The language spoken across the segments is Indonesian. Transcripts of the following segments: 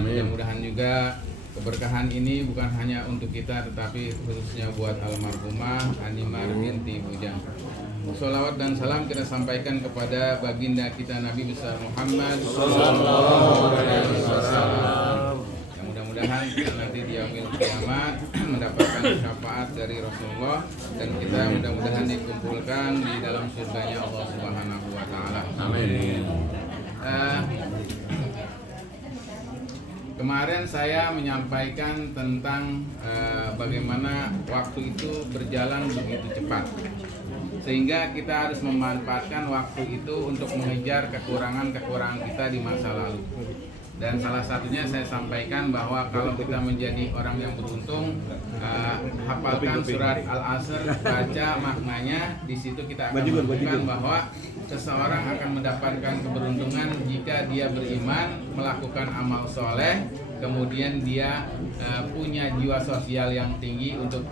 Mudah-mudahan juga keberkahan ini bukan hanya untuk kita tetapi khususnya buat almarhumah Animar binti Bujang. Sholawat dan salam kita sampaikan kepada baginda kita Nabi besar Muhammad sallallahu alaihi wasallam. Mudah-mudahan kita nanti di yaumil kiamat mendapatkan syafaat dari Rasulullah dan kita mudah-mudahan dikumpulkan di dalam surganya Allah Subhanahu wa taala. Amin. Kemarin saya menyampaikan tentang bagaimana waktu itu berjalan begitu cepat, sehingga kita harus memanfaatkan waktu itu untuk mengejar kekurangan-kekurangan kita di masa lalu. Dan salah satunya saya sampaikan bahwa kalau kita menjadi orang yang beruntung, hafalkan surat Al-Asr, baca maknanya. Di situ kita akan menemukan bahwa seseorang akan mendapatkan keberuntungan jika dia beriman, melakukan amal soleh, kemudian dia punya jiwa sosial yang tinggi untuk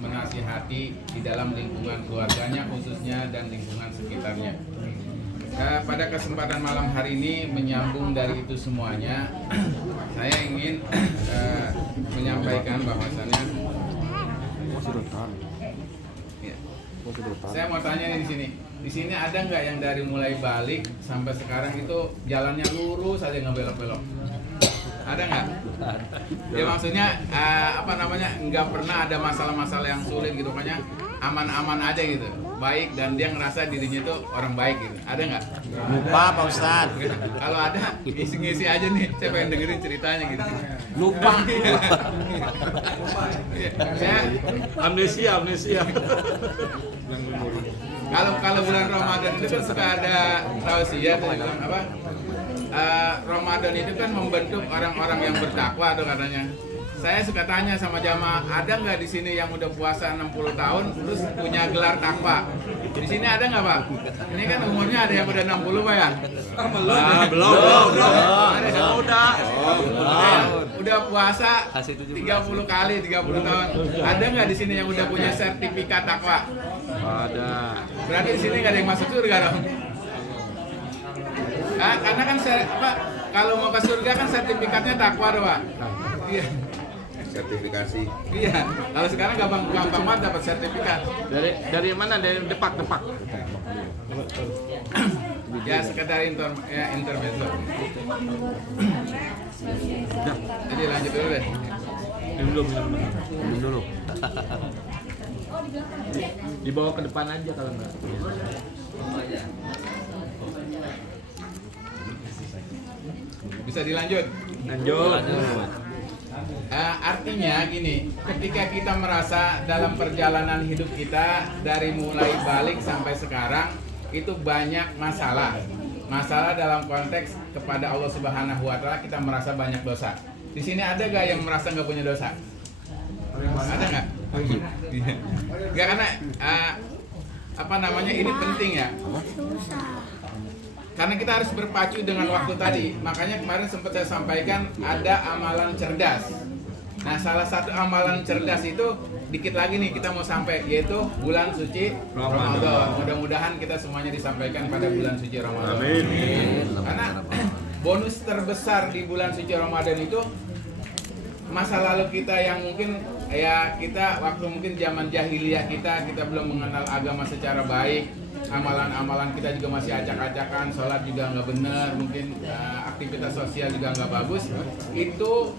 menasihati di dalam lingkungan keluarganya khususnya dan lingkungan sekitarnya. Pada kesempatan malam hari ini menyambung dari itu semuanya, saya ingin menyampaikan bahwasannya saya mau tanya nih di sini ada nggak yang dari mulai balik sampai sekarang itu jalannya lurus aja nggak belok-belok? Ada nggak? Ya maksudnya nggak pernah ada masalah-masalah yang sulit gitu, makanya aman-aman aja gitu, baik, dan dia ngerasa dirinya itu orang baik gitu. Ada nggak? Lupa Pak Ustadz. Kalau ada, ngisi aja nih, saya pengen dengerin ceritanya gitu. Lupa. Ya, Amnesia. Kalau bulan Ramadan itu kan suka ada tausiah tuh apa? Ramadan itu kan membentuk orang-orang yang bertakwa tuh katanya. Saya suka tanya sama jamaah, ada nggak di sini yang udah puasa 60 tahun terus punya gelar takwa? Di sini ada nggak Pak? Ini kan umurnya ada yang udah 60 Pak ya? Belum. Ada yang udah puasa 30 kali, 30 tahun. Ada nggak di sini yang udah punya sertifikat takwa? Ada. Berarti di sini nggak ada yang masuk surga dong? Karena kan kalau mau ke surga kan sertifikatnya takwa doang Pak. Iya. Sertifikasi. Iya. Kalau sekarang gampang banget dapat sertifikat. Dari mana? Dari depak. Ya sekedar intermezzo. Jadi lanjut dulu deh. Minum dulu. Dibawa ke depan aja kalau enggak. Bisa dilanjut. Artinya gini, ketika kita merasa dalam perjalanan hidup kita dari mulai balik sampai sekarang itu banyak masalah dalam konteks kepada Allah Subhanahu Wa Taala, kita merasa banyak dosa. Di sini ada gak yang merasa nggak punya dosa? Ada nggak? Nggak, karena ini penting ya. Karena kita harus berpacu dengan waktu tadi. Makanya kemarin sempat saya sampaikan ada amalan cerdas. Nah, salah satu amalan cerdas itu dikit lagi nih kita mau sampai, yaitu bulan suci Ramadan. Mudah-mudahan kita semuanya disampaikan pada bulan suci Ramadan. Amin. Karena bonus terbesar di bulan suci Ramadan itu masa lalu kita yang mungkin kita waktu mungkin zaman jahiliyah kita belum mengenal agama secara baik. Amalan-amalan kita juga masih acak-acakan, sholat juga nggak benar, mungkin aktivitas sosial juga nggak bagus. Itu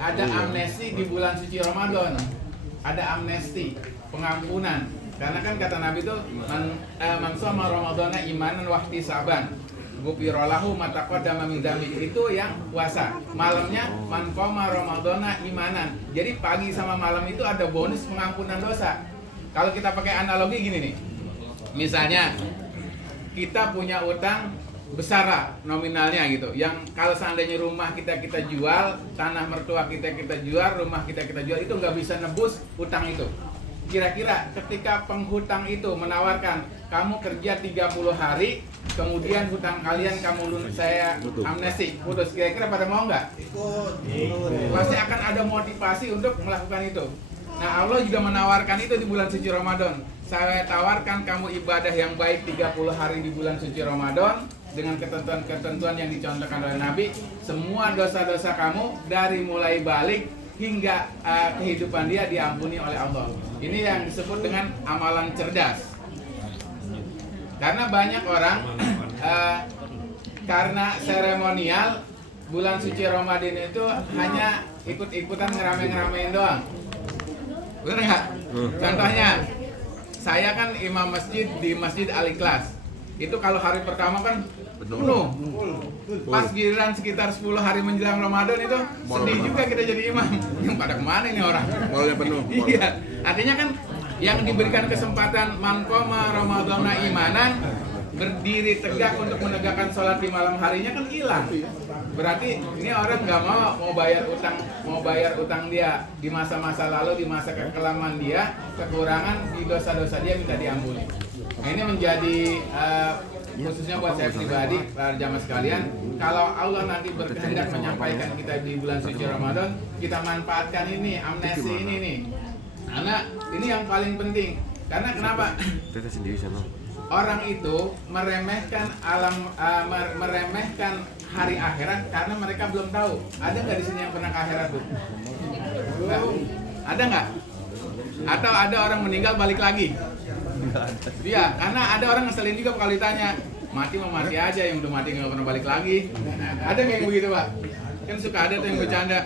ada amnesti di bulan suci Ramadan, ada amnesti, pengampunan. Karena kan kata Nabi itu man shoma ramadhana imanan wa ihtisaban ghufira lahu ma taqaddama min dzambi. Itu yang puasa. Malamnya man qoma ramadhana imanan. Jadi pagi sama malam itu ada bonus pengampunan dosa. Kalau kita pakai analogi gini nih. Misalnya kita punya utang besar lah nominalnya gitu, yang kalau seandainya rumah kita jual, tanah mertua kita jual, rumah kita jual, itu nggak bisa nebus utang itu. Kira-kira ketika penghutang itu menawarkan kamu kerja 30 hari, kemudian hutang kalian saya amnesti, putus, kira-kira pada mau nggak? Pasti akan ada motivasi untuk melakukan itu. Nah, Allah juga menawarkan itu di bulan suci Ramadan. Saya tawarkan kamu ibadah yang baik 30 hari di bulan suci Ramadan, dengan ketentuan-ketentuan yang dicontohkan oleh Nabi, semua dosa-dosa kamu dari mulai balik hingga kehidupan dia diampuni oleh Allah. Ini yang disebut dengan amalan cerdas. Karena banyak orang karena seremonial bulan suci Ramadan itu hanya ikut-ikutan ngerame-ngeramein doang. Bener nggak? Contohnya, saya kan imam masjid di Masjid Al-Ikhlas. Itu kalau hari pertama kan penuh. Pas giliran sekitar 10 hari menjelang Ramadan itu sedih juga kita jadi imam. Yang pada kemana ini orang? Malnya penuh. Iya, artinya kan yang diberikan kesempatan man qoma ramadhana imanan, berdiri tegak untuk menegakkan sholat di malam harinya kan hilang. Berarti ini orang nggak mau bayar utang dia di masa-masa lalu, di masa kekelaman dia, kekurangan di dosa-dosa dia minta diampuni. Nah, ini menjadi khususnya buat saya pribadi, para jamaah sekalian, kalau Allah nanti berkehendak menyampaikan kita di bulan suci Ramadan, kita manfaatkan ini, amnesti ini nih. Karena ini yang paling penting. Karena kenapa? Orang itu meremehkan meremehkan hari akhirat karena mereka belum tahu. Ada nggak di sini yang pernah ke akhirat tuh? Nggak. Ada nggak? Atau ada orang meninggal balik lagi? Iya, karena ada orang ngeselin juga kalau ditanya, mati mau mati aja, yang udah mati nggak pernah balik lagi. Ada nggak yang begitu, Pak? Kan suka ada tuh yang bercanda.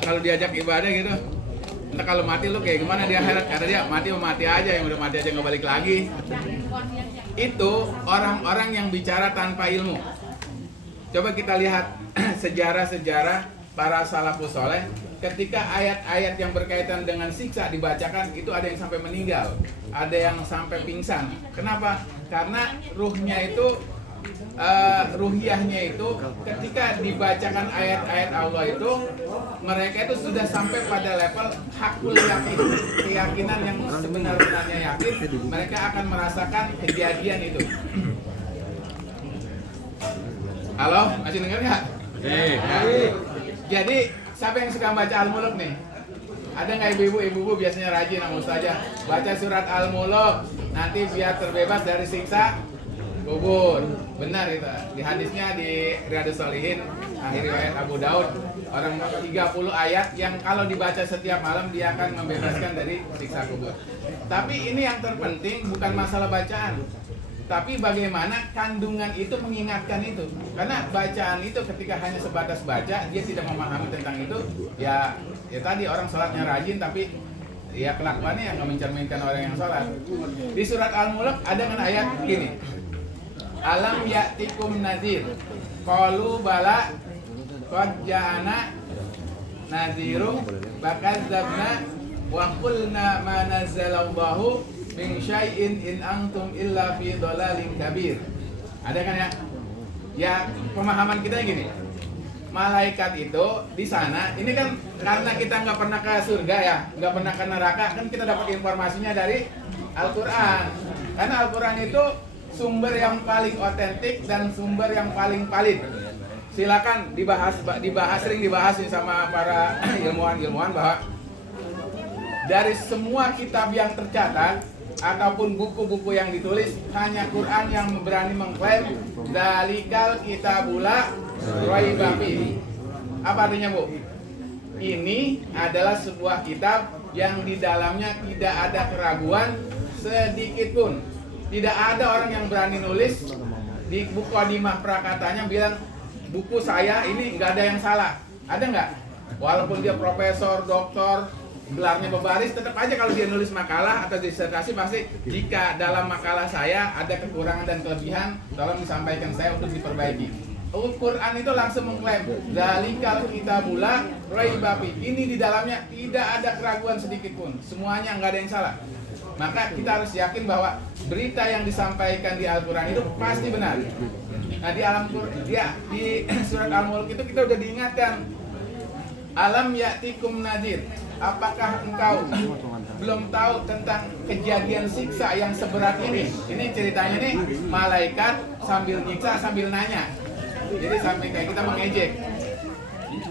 Kalau diajak ibadah gitu, entah kalau mati lu kayak gimana di akhirat, kata dia mati mau mati aja, yang udah mati aja nggak balik lagi. Itu orang-orang yang bicara tanpa ilmu. Coba kita lihat sejarah-sejarah para salafus soleh, ketika ayat-ayat yang berkaitan dengan siksa dibacakan, itu ada yang sampai meninggal, ada yang sampai pingsan. Kenapa? Karena ruhiyahnya itu ketika dibacakan ayat-ayat Allah itu, mereka itu sudah sampai pada level hakul yakin, keyakinan yang sebenar-benarnya yakin, mereka akan merasakan kejadian itu. Halo, masih dengar nggak? Jadi siapa yang suka baca Al-Muluk nih? Ada nggak ibu-ibu biasanya rajin sama ustazah baca surat Al-Muluk, nanti biar terbebas dari siksa kubur. Benar itu. Di hadisnya di Riyadhus Shalihin, riwayat Abu Daud, orang 30 ayat yang kalau dibaca setiap malam dia akan membebaskan dari siksa kubur. Tapi ini yang terpenting bukan masalah bacaan, tapi bagaimana kandungan itu mengingatkan itu. Karena bacaan itu ketika hanya sebatas baca, dia tidak memahami tentang itu, ya tadi orang sholatnya rajin tapi ya kelakuannya yang mencerminkan orang yang sholat. Di surat Al-Mulk ada kan ayat gini, alam ya'tikum nadhir qalu bala qad ja'ana nadhirum fakadzabna wa qulna ma nazzalallahu min syai'in in antum illa fi dhalalin kabir. Ada kan ya? Ya, pemahaman kita gini. Malaikat itu di sana, ini kan karena kita nggak pernah ke surga ya, nggak pernah ke neraka, kan kita dapat informasinya dari Al-Quran. Karena Al-Quran itu sumber yang paling otentik dan sumber yang paling valid. Silakan sering dibahas sama para ilmuwan bahwa dari semua kitab yang tercatat ataupun buku-buku yang ditulis, hanya Quran yang berani mengklaim dalikal kitabula raiba fihi. Apa artinya, Bu? Ini adalah sebuah kitab yang di dalamnya tidak ada keraguan sedikit pun. Tidak ada orang yang berani nulis di buku Adimah Prakatanya bilang buku saya ini nggak ada yang salah. Ada nggak? Walaupun dia profesor, doktor, gelarnya berbaris, tetap aja kalau dia nulis makalah atau disertasi pasti jika dalam makalah saya ada kekurangan dan kelebihan, tolong disampaikan saya untuk diperbaiki. Al-Quran itu langsung mengklaim dalikal kitabula raiba fihi. Ini di dalamnya tidak ada keraguan sedikit pun, semuanya nggak ada yang salah. Maka kita harus yakin bahwa berita yang disampaikan di Al-Quran itu pasti benar. Nah di surat Al-Mulk itu kita udah diingatkan, alam ya'tikum nadhir. Apakah engkau belum tahu tentang kejadian siksa yang seberat ini? Ini ceritanya nih, malaikat sambil nyiksa sambil nanya. Jadi sampai kayak kita mengejek.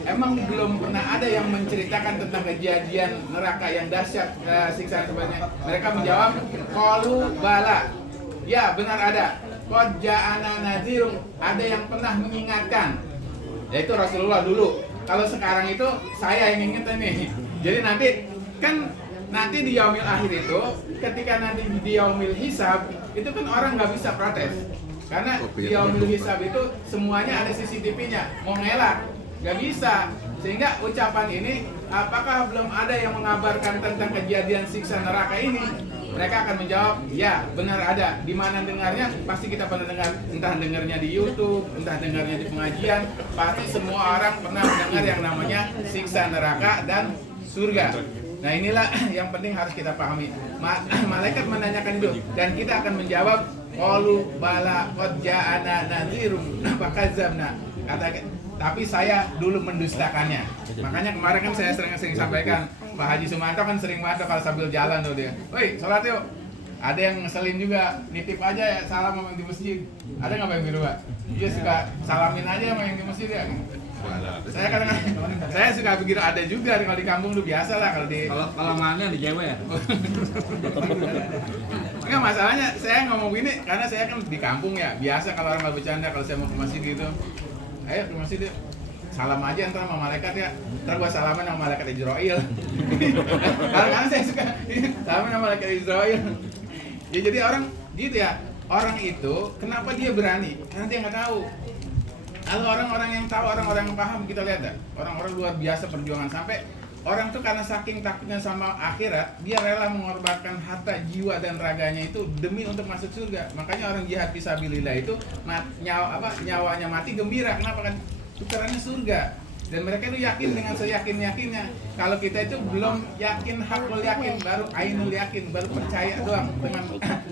Emang belum pernah ada yang menceritakan tentang kejadian neraka yang dahsyat, siksaan sebenarnya. Mereka menjawab, qalu bala. Ya, benar ada. qad ja'ana nadhirun, ada yang pernah mengingatkan. Yaitu Rasulullah dulu. Kalau sekarang itu saya yang ingetin nih. Jadi nanti di yaumil akhir itu, ketika nanti di yaumil hisab, itu kan orang nggak bisa protes. Karena di yaumil hisab itu semuanya ada CCTV-nya. Mau ngelak nggak bisa. Sehingga ucapan ini, apakah belum ada yang mengabarkan tentang kejadian siksa neraka ini? Mereka akan menjawab, ya benar ada. Di mana dengarnya? Pasti kita pernah dengar. Entah dengarnya di YouTube, entah dengarnya di pengajian. Pasti semua orang pernah mendengar yang namanya siksa neraka dan surga. Nah inilah yang penting harus kita pahami. Malaikat menanyakan itu dan kita akan menjawab, qalu bala qad ja'ana nadhirun fakadzabna. Tapi saya dulu mendustakannya. Makanya kemarin kan saya sering sampaikan, Pak Haji Sumanto kan sering banget kalau sambil jalan tuh dia, woi sholat yuk. Ada yang ngeselin juga, nitip aja ya salam sama yang di masjid. Ada nggak Pak yang di rumah? Dia suka salamin aja sama yang di masjid ya. Saya kadang-kadang saya suka begitu, ada juga kalau di kampung tuh biasa lah kalau di. Kalau mana di Jawa ya? Enggak, masalahnya saya ngomong gini karena saya kan di kampung ya. Biasa kalau orang nggak bercanda kalau saya mau ke masjid gitu. Ayo ke masjid yuk. Salam aja ntar sama malaikat ya. Ntar gua salaman sama malaikat Israel. Kadang-kadang saya suka salaman sama malaikat Israel. Ya jadi orang gitu ya. Orang itu kenapa dia berani? Karena dia nggak tahu. Kalau orang-orang yang tahu, orang-orang yang paham, kita lihat dah. Orang-orang luar biasa perjuangan sampai orang tuh karena saking takutnya sama akhirat, dia rela mengorbankan harta, jiwa dan raganya itu demi untuk masuk surga. Makanya orang jihad fisabilillah itu nyawanya mati gembira. Kenapa kan? Tukarannya surga. Dan mereka itu yakin dengan seyakin-yakinnya. Kalau kita itu belum yakin, hakul yakin, baru ainul yakin, baru percaya doang dengan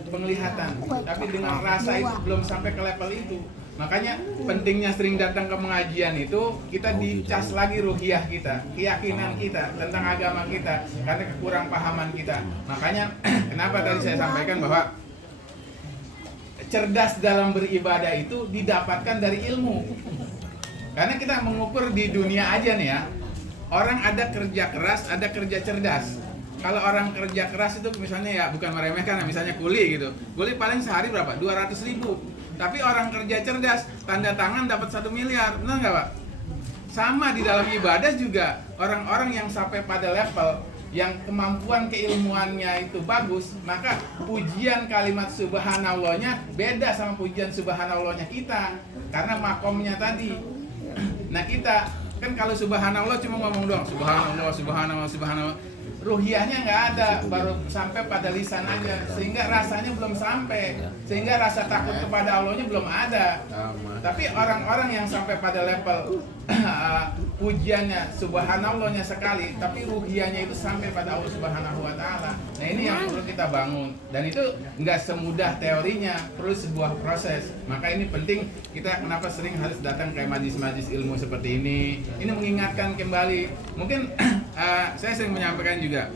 penglihatan. Tapi dengan rasa itu belum sampai ke level itu. Makanya pentingnya sering datang ke pengajian itu, kita dicas lagi ruhiyah kita, keyakinan kita tentang agama kita, karena kekurang pahaman kita. Makanya kenapa tadi saya sampaikan bahwa cerdas dalam beribadah itu didapatkan dari ilmu. Karena kita mengukur di dunia aja nih ya, orang ada kerja keras, ada kerja cerdas. Kalau orang kerja keras itu misalnya ya bukan meremehkan, misalnya kuli gitu, kuli paling sehari berapa? 200.000. Tapi orang kerja cerdas, tanda tangan dapat 1 miliar, benar nggak Pak? Sama di dalam ibadah juga, orang-orang yang sampai pada level yang kemampuan keilmuannya itu bagus, maka pujian kalimat subhanallahnya beda sama pujian subhanallahnya kita, karena makomnya tadi. Nah kita kan kalau subhanallah cuma ngomong doang, subhanallah, subhanallah, subhanallah. Ruhiyahnya nggak ada, baru sampai pada lisan aja, sehingga rasanya belum sampai, sehingga rasa takut kepada Allahnya belum ada. Tapi orang-orang yang sampai pada level pujiannya subhanallahnya sekali, tapi ruhiyahnya itu sampai pada Allah Subhanahu wa Ta'ala. Nah ini yang perlu kita bangun, dan itu nggak semudah teorinya, perlu sebuah proses. Maka ini penting, kita kenapa sering harus datang ke majlis-majlis ilmu seperti ini. Ini mengingatkan kembali, mungkin saya sering menyampaikan juga,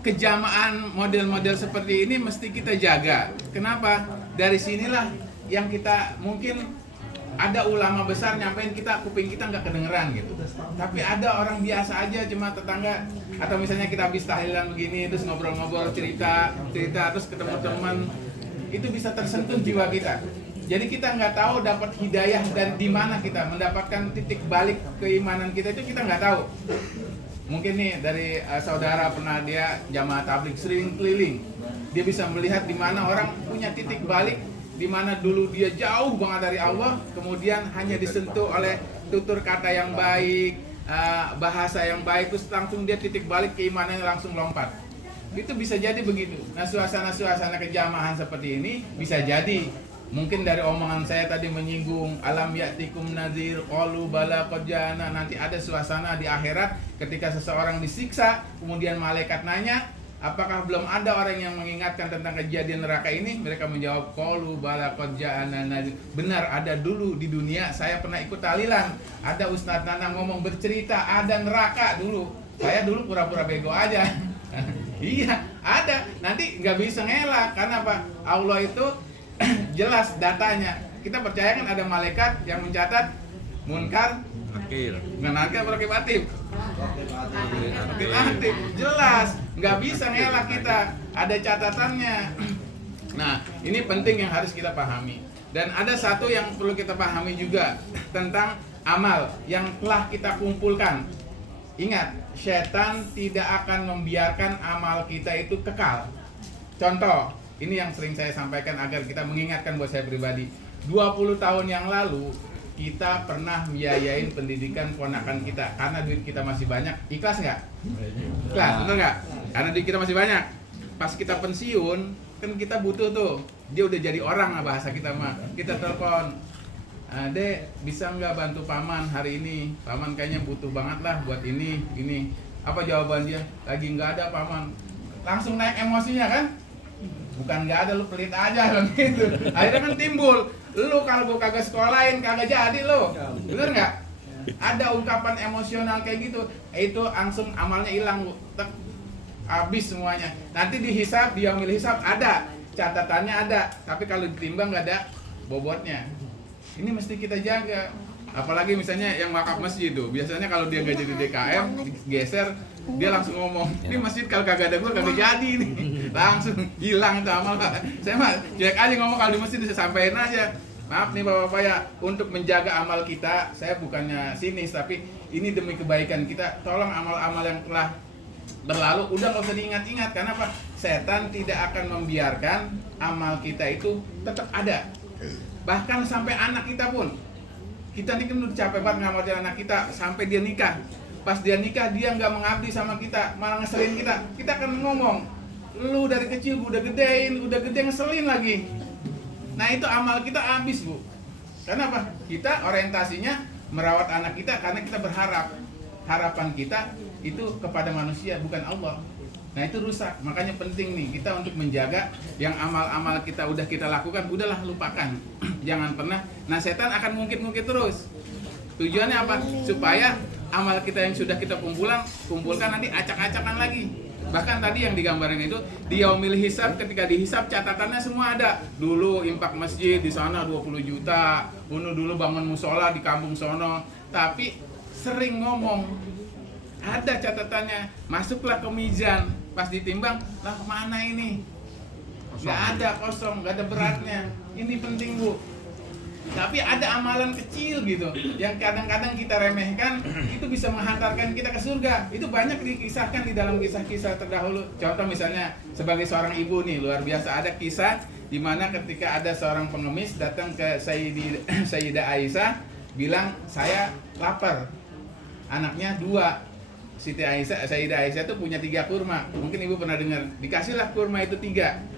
kejamaan model-model seperti ini mesti kita jaga. Kenapa? Dari sinilah yang kita mungkin ada ulama besar nyampein kita, kuping kita nggak kedengeran gitu. Tapi ada orang biasa aja, cuma tetangga, atau misalnya kita habis tahlilan begini, terus ngobrol-ngobrol, cerita, terus ketemu teman, itu bisa tersentuh jiwa kita. Jadi kita nggak tahu dapat hidayah dan di mana kita mendapatkan titik balik keimanan kita itu kita nggak tahu. Mungkin nih dari saudara pernah dia jamaah tabligh sering keliling, dia bisa melihat di mana orang punya titik balik, di mana dulu dia jauh banget dari Allah, kemudian hanya disentuh oleh tutur kata yang baik, bahasa yang baik, terus langsung dia titik balik keimanannya langsung lompat. Itu bisa jadi begitu. Nah suasana-suasana kejamahan seperti ini bisa jadi. Mungkin dari omongan saya tadi menyinggung alam ya'tikum nadhir qalu bala qad ja'ana, nanti ada suasana di akhirat ketika seseorang disiksa, kemudian malaikat nanya, apakah belum ada orang yang mengingatkan tentang kejadian neraka ini? Mereka menjawab, qalu bala qad ja'ana nadhir. Benar, ada dulu di dunia saya pernah ikut tahlilan, ada Ustadz Nanang ngomong bercerita ada neraka dulu. Saya dulu pura-pura bego aja. Iya, ada. Nanti nggak bisa ngelak karena apa? Allah itu jelas datanya. Kita percaya kan ada malaikat yang mencatat munkar, Nakir. nakir, prokibatif. Prokibatif, jelas. Nggak bisa ngelak kita. Ada catatannya. Nah, ini penting yang harus kita pahami. Dan ada satu yang perlu kita pahami juga tentang amal yang telah kita kumpulkan. Ingat, setan tidak akan membiarkan amal kita itu kekal. Contoh, ini yang sering saya sampaikan agar kita mengingatkan buat saya pribadi. 20 tahun yang lalu, kita pernah biayain pendidikan ponakan kita karena duit kita masih banyak. Ikhlas nggak? Ikhlas, bener nggak? Karena duit kita masih banyak. Pas kita pensiun, kan kita butuh tuh. Dia udah jadi orang lah bahasa kita mah. Kita telepon, Dek, bisa nggak bantu paman hari ini? Paman kayaknya butuh banget lah buat ini. Apa jawaban dia? Lagi nggak ada paman. Langsung naik emosinya kan? Bukan nggak ada, lu pelit aja kan gitu. Akhirnya kan timbul, lu kalau gua kagak sekolahin kagak jadi lu. Bener nggak? Ada ungkapan emosional kayak gitu, itu langsung amalnya hilang, tek, habis semuanya. Nanti dihisap, dia milih hisap ada, catatannya ada, tapi kalau ditimbang nggak ada bobotnya. Ini mesti kita jaga. Apalagi misalnya yang wakaf masjid itu, biasanya kalau dia nggak jadi DKM, geser, dia langsung ngomong, ini masjid kalau kagak ada gua kagak jadi nih. Langsung hilang itu amal. Saya mah cuek aja ngomong, kalau di masjid saya sampaikan aja. Maaf nih Bapak-bapak ya, untuk menjaga amal kita, saya bukannya sinis, tapi ini demi kebaikan kita. Tolong amal-amal yang telah berlalu, udah nggak usah diingat-ingat. Karena apa? Setan tidak akan membiarkan amal kita itu tetap ada. Bahkan sampai anak kita pun. Kita nih kan udah capek banget ngamatin anak kita sampai dia nikah. Pas dia nikah, dia nggak mengabdi sama kita, malah ngeselin kita. Kita akan ngomong, lu dari kecil gue udah gede ngeselin lagi. Nah itu amal kita habis, Bu. Karena apa? Kita orientasinya merawat anak kita karena kita berharap. Harapan kita itu kepada manusia, bukan Allah. Nah itu rusak. Makanya penting nih kita untuk menjaga yang amal-amal kita udah kita lakukan, udahlah lupakan. Jangan pernah. Nah setan akan ngungkit-ngungkit terus. Tujuannya apa? Supaya amal kita yang sudah kita kumpulkan nanti acak-acakan lagi. Bahkan tadi yang digambarin itu di yaumil hisab, ketika dihisab catatannya semua ada. Dulu impak masjid di sana 20 juta, dulu bangun musola di kampung sono. Tapi sering ngomong, ada catatannya, masuklah ke mizan, pas ditimbang, lah mana ini? Nggak ada, kosong, nggak ada beratnya. Ini penting, Bu. Tapi ada amalan kecil gitu yang kadang-kadang kita remehkan, itu bisa menghantarkan kita ke surga. Itu banyak dikisahkan di dalam kisah-kisah terdahulu. Contoh misalnya sebagai seorang ibu nih, luar biasa, ada kisah di mana ketika ada seorang pengemis datang ke Sayyidah Aisyah bilang, saya lapar. Anaknya 2. Sayyidah Aisyah itu punya 3 kurma. Mungkin ibu pernah dengar. Dikasihlah kurma itu 3.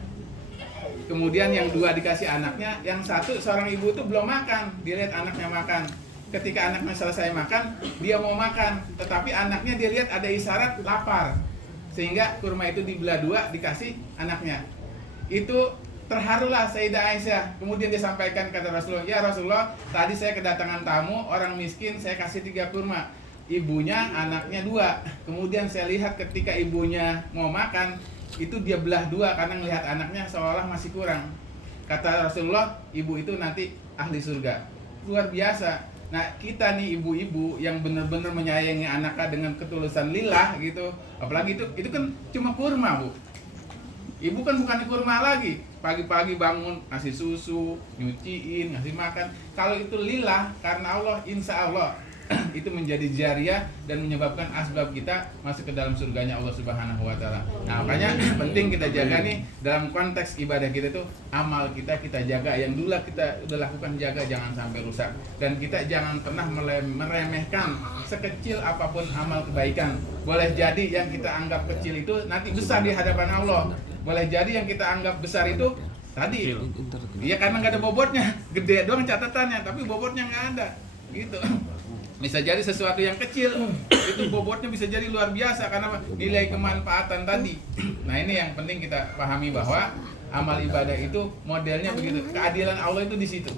Kemudian yang 2 dikasih anaknya, yang 1 seorang ibu itu belum makan, dia lihat anaknya makan. Ketika anaknya selesai makan, dia mau makan, tetapi anaknya dia lihat ada isyarat lapar, sehingga kurma itu dibelah 2 dikasih anaknya. Itu terharulah Sayyidah Aisyah. Kemudian dia sampaikan kata Rasulullah, ya Rasulullah, tadi saya kedatangan tamu orang miskin, saya kasih 3 kurma. Ibunya, anaknya 2. Kemudian saya lihat ketika ibunya mau makan, itu dia belah 2 karena melihat anaknya seolah masih kurang. Kata Rasulullah, ibu itu nanti ahli surga. Luar biasa. Nah kita nih ibu-ibu yang benar-benar menyayangi anaknya dengan ketulusan lillah gitu. Apalagi itu kan cuma kurma, Bu. Ibu kan bukan kurma lagi. Pagi-pagi bangun, ngasih susu, nyuciin, ngasih makan. Kalau itu lillah karena Allah, insya Allah itu menjadi jariah dan menyebabkan asbab kita masuk ke dalam surganya Allah Subhanahu wa taala. Nah, makanya penting kita jaga nih dalam konteks ibadah kita itu, amal kita jaga, yang dulu kita udah lakukan jaga, jangan sampai rusak. Dan kita jangan pernah meremehkan sekecil apapun amal kebaikan. Boleh jadi yang kita anggap kecil itu nanti besar di hadapan Allah. Boleh jadi yang kita anggap besar itu tadi iya karena nggak ada bobotnya, gede doang catatannya tapi bobotnya nggak ada gitu. Bisa jadi sesuatu yang kecil itu bobotnya bisa jadi luar biasa karena nilai kemanfaatan tadi. Nah ini yang penting kita pahami, bahwa amal ibadah itu modelnya begitu. Keadilan Allah itu di situ.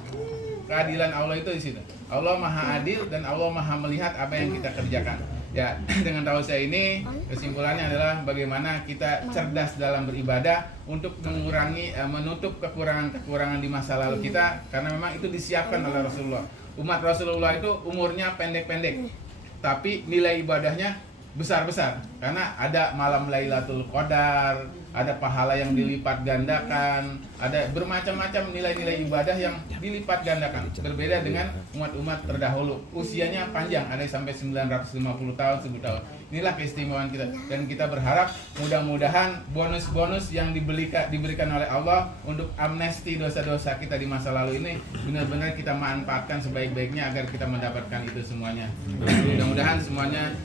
Keadilan Allah itu di situ. Allah Maha Adil dan Allah Maha melihat apa yang kita kerjakan. Ya, dengan tahu saya ini kesimpulannya adalah bagaimana kita cerdas dalam beribadah untuk mengurangi, menutup kekurangan-kekurangan di masa lalu kita, karena memang itu disiapkan oleh Rasulullah. Umat Rasulullah itu umurnya pendek-pendek, tapi nilai ibadahnya besar-besar. Karena ada malam Lailatul Qadar, ada pahala yang dilipat gandakan, ada bermacam-macam nilai-nilai ibadah yang dilipat gandakan. Berbeda dengan umat-umat terdahulu, usianya panjang, ada yang sampai 950 tahun, 1000 tahun. Inilah keistimewaan kita, dan kita berharap mudah-mudahan bonus-bonus yang diberikan oleh Allah untuk amnesti dosa-dosa kita di masa lalu ini benar-benar kita manfaatkan sebaik-baiknya agar kita mendapatkan itu semuanya. Mudah-mudahan semuanya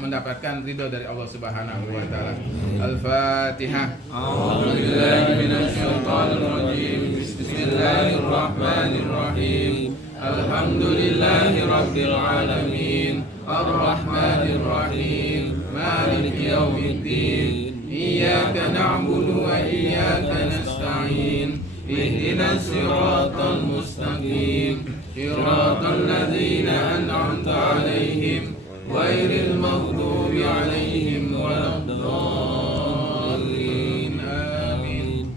mendapatkan ridho dari Allah Subhanahu wa taala. Al-Fatihah. A'udzubillahi minasyaitonir rajim. Bismillahirrahmanirrahim. Alhamdulillahi rabbil alamin. Ar-Rahmanir Rahim. Maliki yaumiddin. Iyyaka na'budu wa iyyaka nasta'in. Ihdinas siratal mustaqim. Siratal ladzina an'amta 'alaihim ghairil maghdubi 'alaihim waladdallin. Amin.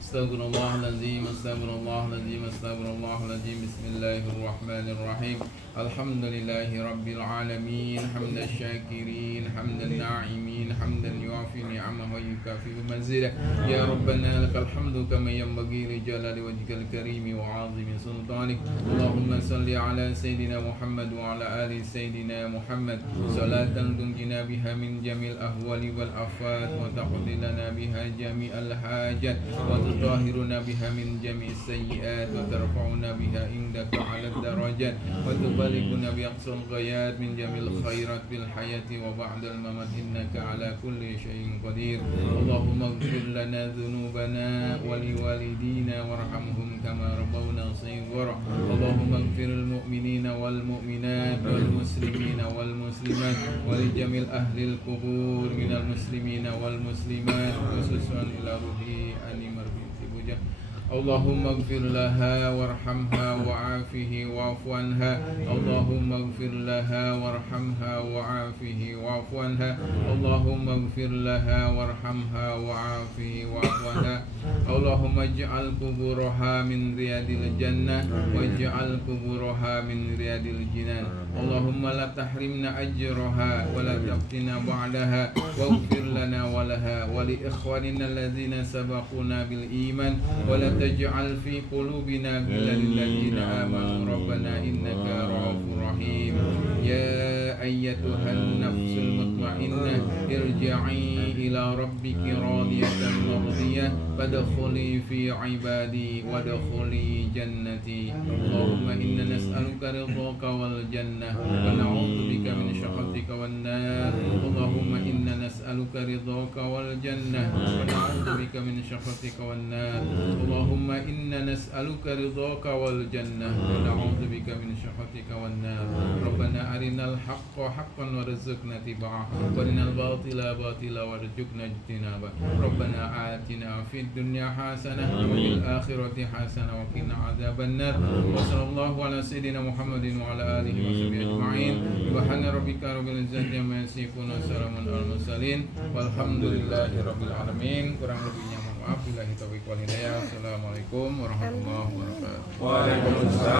Astaghfirullahaladzim, astaghfirullahaladzim, astaghfirullahaladzim. Bismillahirrahmanirrahim. Alhamdulillahi rabbil alamin. Hamdan syakirin, hamdan na'imin, hamdan yuafi ni'amah wa yukafi mazidah. Ya Rabbana lakal hamdu kama yanbaghi li jalali wajhikal karimi wa 'azimi sultanik. Allahumma salli ala Sayyidina Muhammad wa ala ali Sayyidina Muhammad. Salatan tunjina biha min jamil ahwali wal afat wa taqdi lana biha jami'al hajat wa tutahhiruna biha min jami'is sayyi'at wa tarfa'una biha indaka 'ala darajat wa tuballighuna bi aqsal ghayat min jamil khairat bil hayati wa ba'dal mamat innaka 'ala kulli syai'in qadir. Allahumma ighfir lana dhunubana wa liwalidina warhamhum kama rabbawna shighara. Allahumma ighfiril mu'minina wal mu'minat wal muslimina wal muslimat wa li jamil ahlil qubur minal muslimina wal muslimat khususan ila ruhi animar binti bujah. Allahumma ighfir laha warhamha wa'afihi wa'fu anha. Allahumma ighfir laha warhamha wa'afihi wa'fu anha. Allahumma ighfir laha warhamha wa'afihi wa'fu anha. Allahumma ij'al kuburaha min riyadil jannah waj'al kuburaha min riyadil jinan. Allahumma la tahrimna ajraha wa la taftina ba'daha waghfir lana wa laha wa li ikhwanina alladhina sabaquna bil iman wa la taj'al fi qulubina ghillan lil ladzina amanu rabbana innaka ra'ufur rahim. Ya ayyatuhan nafsul mutmainnah irji'i ila rabbiki radiyatan mardiyah fadkhuli fi ibadi wadkhuli jannati. Allahumma inna nas'aluka ridhaka wal jannah wa na'udzu bika min syakhatika wan nar. Allahumma inna nas'aluka ridhaka wal jannah wa na'udzu bika min syakhatika wan nar. Allahumma inna nas'aluka ridhaka wal jannah wa na'udzu bika min syakhatika wan nar. Rabbana arinal haqqa haqqan warzuqna tiba'ah wa arinal batila batila warzuqna ijtinabah. Rabbana atina fid dunya hasanah wa fil akhirati hasanah wa qina adzabannar. Wa sallallahu ala sayyidina Muhammadin wa ala alihi wa sahbihi ajma'in. Subhana rabbika rabbil izzati amma yasifun wa salamun alal mursalin walhamdulillahi rabbil alamin. Kurang lebihnya mohon maaf. Billahi taufiq wal hidayah. Assalamualaikum warahmatullahi wabarakatuh. Waalaikumsalam.